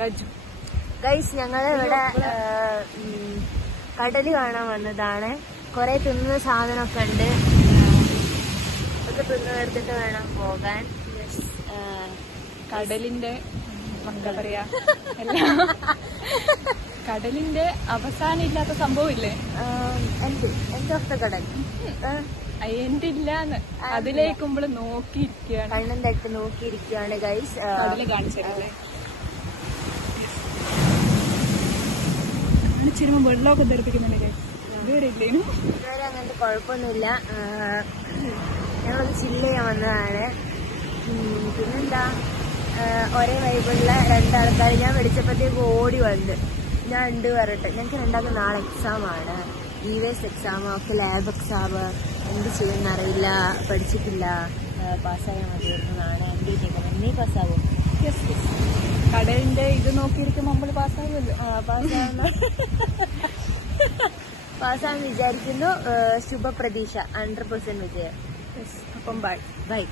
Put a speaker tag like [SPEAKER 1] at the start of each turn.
[SPEAKER 1] Reju.
[SPEAKER 2] Guys ഞങ്ങൾ ഇവിടെ കടൽ കാണാൻ വന്നതാണ്. കുറെ തിന്നുന്ന സാധനമൊക്കെ ഉണ്ട്. ഒക്കെ തിന്നെടുത്തിട്ട് വേണം പോകാൻ.
[SPEAKER 1] കടലിന്റെ എന്താ പറയാ കടലിന്റെ അവസാനം ഇല്ലാത്ത സംഭവം ഇല്ലേ
[SPEAKER 2] എൻഡ് ഓഫ് ദ കടൽ?
[SPEAKER 1] എന്തില്ലാന്ന് അതിലേക്കുമ്പോൾ നോക്കിയിരിക്കുകയാണ്.
[SPEAKER 2] കണ്ണും തട്ട് നോക്കിയിരിക്കുകയാണ് ഗൈസ്.
[SPEAKER 1] കടൽ കാണിച്ചിട്ടല്ലേ കാണിച്ചിരുമ്പോ വെള്ളമൊക്കെ ഇതുവരെ
[SPEAKER 2] അങ്ങനത്തെ കുഴപ്പമൊന്നുമില്ല. ഞങ്ങളത് ചില്ല് ചെയ്യാൻ വന്നതാണ്. പിന്നെന്താ? ഒരേ വൈബുള്ള രണ്ടാൾക്കാർ ഞാൻ വിളിച്ചപ്പോഴത്തേക്ക് ഓടി വന്ന്. ഞാൻ ഉണ്ട് പറഞ്ഞിട്ട്. ഞങ്ങൾക്ക് രണ്ടാൾക്കും നാളെ എക്സാം ആണ്. ഇ വേസ് എക്സാം ഒക്കെ ലാബ് എക്സാം എന്ത് ചെയ്യുമെന്ന് അറിയില്ല. പഠിച്ചിട്ടില്ല. പാസ്സായാൽ മതിയായിരുന്നതാണ് എന്ത് ചെയ്തേക്കുന്നത് നീ പാസ്സാവും?
[SPEAKER 1] യെസ് കടലിന്റെ ഇത് നോക്കിയിരിക്കുമ്പോ നമ്മൾ പാസ്സാകുമല്ലോ
[SPEAKER 2] പാസ്സാകുന്ന പാസ്സാന്ന് വിചാരിക്കുന്നു. ശുഭപ്രതീക്ഷ. ഹൺഡ്രഡ് പെർസെന്റ് വിജയം.
[SPEAKER 1] അപ്പം ബൈ
[SPEAKER 2] ബൈ